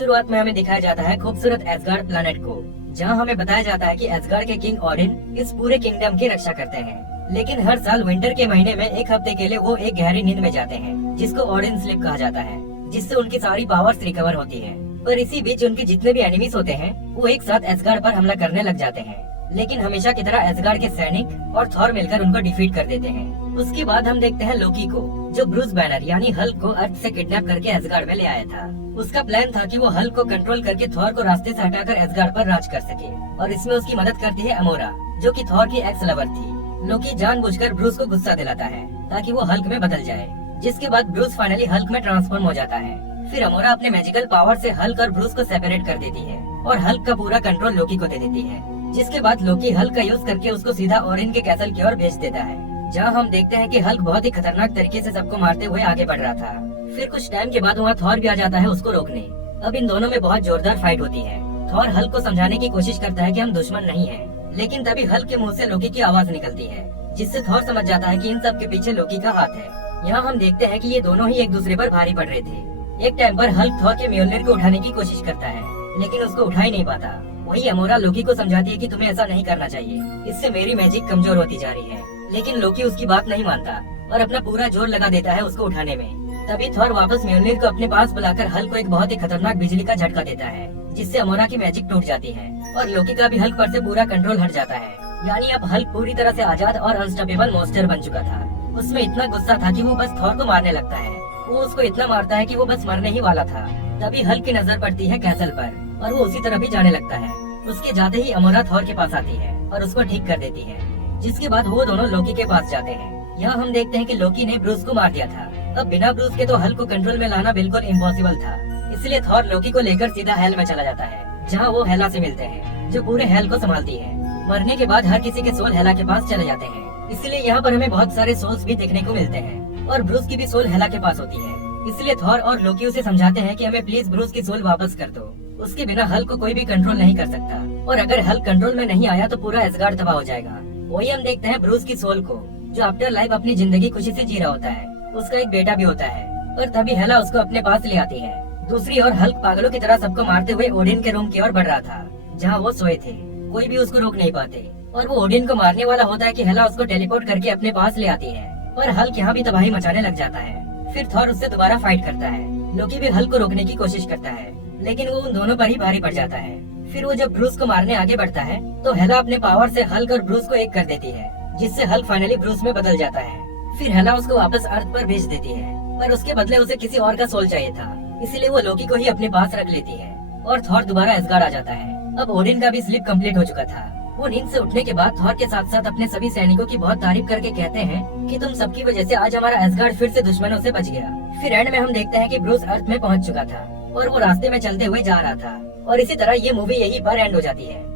शुरुआत में हमें दिखाया जाता है खूबसूरत एसगार्ड प्लैनेट को, जहां हमें बताया जाता है कि एसगार्ड के किंग ओडिन इस पूरे किंगडम की रक्षा करते हैं। लेकिन हर साल विंटर के महीने में एक हफ्ते के लिए वो एक गहरी नींद में जाते हैं, जिसको ओडिन स्लीप कहा जाता है, जिससे उनकी सारी पावर्स रिकवर होती है। पर इसी बीच उनके जितने भी एनिमीज होते हैं वो एक साथ एसगार्ड पर हमला करने लग जाते हैं। लेकिन हमेशा की तरह एसगार्ड के सैनिक और थॉर मिलकर उनको डिफीट कर देते हैं। उसके बाद हम देखते हैं लोकी को, जो ब्रूस बैनर यानी हल्क को अर्थ से किडनैप करके एसगार्ड में ले आया था। उसका प्लान था कि वो हल्क को कंट्रोल करके थॉर को रास्ते से हटाकर एसगार्ड पर राज कर सके, और इसमें उसकी मदद करती है अमोरा, जो कि थॉर की एक्स लवर थी। लोकी जानबूझकर ब्रूस को गुस्सा दिलाता है ताकि वो हल्क में बदल जाए, जिसके बाद ब्रूस फाइनली हल्क में ट्रांसफॉर्म हो जाता है। फिर अमोरा अपने मैजिकल पावर से हल्क और ब्रूस को सेपरेट कर देती है और हल्क का पूरा कंट्रोल लोकी को दे देती है। जिसके बाद लोकी हल्क का यूज करके उसको सीधा ओडिन के कैसल की ओर भेज देता है, जहां हम देखते हैं कि हल्क बहुत ही खतरनाक तरीके से सबको मारते हुए आगे बढ़ रहा था। फिर कुछ टाइम के बाद वहाँ थॉर भी आ जाता है उसको रोकने। अब इन दोनों में बहुत जोरदार फाइट होती है। थॉर हल्क को समझाने की कोशिश करता है कि हम दुश्मन नहीं हैं, लेकिन तभी हल्क के मुंह से लोकी की आवाज निकलती है, जिससे थॉर समझ जाता है कि इन सब के पीछे लोकी का हाथ है। यहाँ हम देखते हैं कि ये दोनों ही एक दूसरे पर भारी पड़ रहे थे। एक टाइम पर हल्क थॉर के म्योल्निर को उठाने की कोशिश करता है, लेकिन उसको उठा ही नहीं पाता। वही अमोरा लोकी को समझाती है कि तुम्हें ऐसा नहीं करना चाहिए, इससे मेरी मैजिक कमजोर होती जा रही है। लेकिन लोकी उसकी बात नहीं मानता और अपना पूरा जोर लगा देता है उसको उठाने में। तभी थॉर वापस म्योल्निर को अपने पास बुलाकर हल्क को एक बहुत ही खतरनाक बिजली का झटका देता है, जिससे अमोरा की मैजिक टूट जाती है और लोकी का भी हल्क पर से पूरा कंट्रोल हट जाता है। यानी अब हल्क पूरी तरह से आजाद और अनस्टॉपेबल मॉन्स्टर बन चुका था। उसमें इतना गुस्सा था कि वो बस थॉर को मारने लगता है। वो उसको इतना मारता है कि वो बस मरने ही वाला था। तभी हल्क की नजर पड़ती है कैसल पर और वो उसी तरफ ही जाने लगता है। उसके जाते ही अमोरा थॉर के पास आती है और उसको ठीक कर देती है। जिसके बाद वो दोनों लोकी के पास जाते हैं। यहाँ हम देखते हैं कि लोकी ने ब्रूस को मार दिया था। अब बिना ब्रूस के तो हल्क को कंट्रोल में लाना बिल्कुल इम्पॉसिबल था, इसलिए थॉर लोकी को लेकर सीधा हेल में चला जाता है, जहाँ वो हेला से मिलते हैं, जो पूरे हेल को संभालती है। मरने के बाद हर किसी के सोल हेला के पास चले जाते हैं, इसलिए यहाँ पर हमें बहुत सारे सोल्स भी देखने को मिलते हैं और ब्रूस की भी सोल हेला के पास होती है। इसलिए थॉर और लोकी उसे समझाते हैं कि हमें प्लीज ब्रूस की सोल वापस कर दो, उसके बिना हल्क को कोई भी कंट्रोल नहीं कर सकता, और अगर हल्क कंट्रोल में नहीं आया तो पूरा एसगार्ड तबाह हो जाएगा। वही हम देखते हैं ब्रूस की सोल को, जो आफ्टर लाइफ अपनी जिंदगी खुशी से जी रहा होता है। उसका एक बेटा भी होता है, और तभी हेला उसको अपने पास ले आती है। दूसरी ओर हल्क पागलों की तरह सबको मारते हुए ओडिन के रूम की ओर बढ़ रहा था, जहाँ वो सोए थे। कोई भी उसको रोक नहीं पाते, और वो ओडिन को मारने वाला होता है कि हेला उसको टेलीपोर्ट करके अपने पास ले आती है, और हल्क यहाँ भी तबाही मचाने लग जाता है। फिर थॉर उससे दोबारा फाइट करता है। लोकी भी हल्क को रोकने की कोशिश करता है, लेकिन वो उन दोनों पर ही भारी पड़ जाता है। फिर वो जब ब्रूस को मारने आगे बढ़ता है तो हेला अपने पावर से हल्क और ब्रूस को एक कर देती है, जिससे हल्क फाइनली ब्रूस में बदल जाता है। फिर हेला उसको वापस अर्थ पर भेज देती है, पर उसके बदले उसे किसी और का सोल चाहिए था, इसलिए वो लोकी को ही अपने पास रख लेती है और थॉर दोबारा एसगार्ड आ जाता है। अब ओडिन का भी स्लीप कंप्लीट हो चुका था। वो नींद से उठने के बाद थॉर के साथ साथ अपने सभी सैनिकों की बहुत तारीफ करके कहते हैं कि तुम सबकी वजह से आज हमारा एसगार्ड फिर से दुश्मनों से बच गया। फिर एंड में हम देखते हैं कि ब्रूस अर्थ में पहुंच चुका था और वो रास्ते में चलते हुए जा रहा था, और इसी तरह ये मूवी यहीं पर एंड हो जाती है।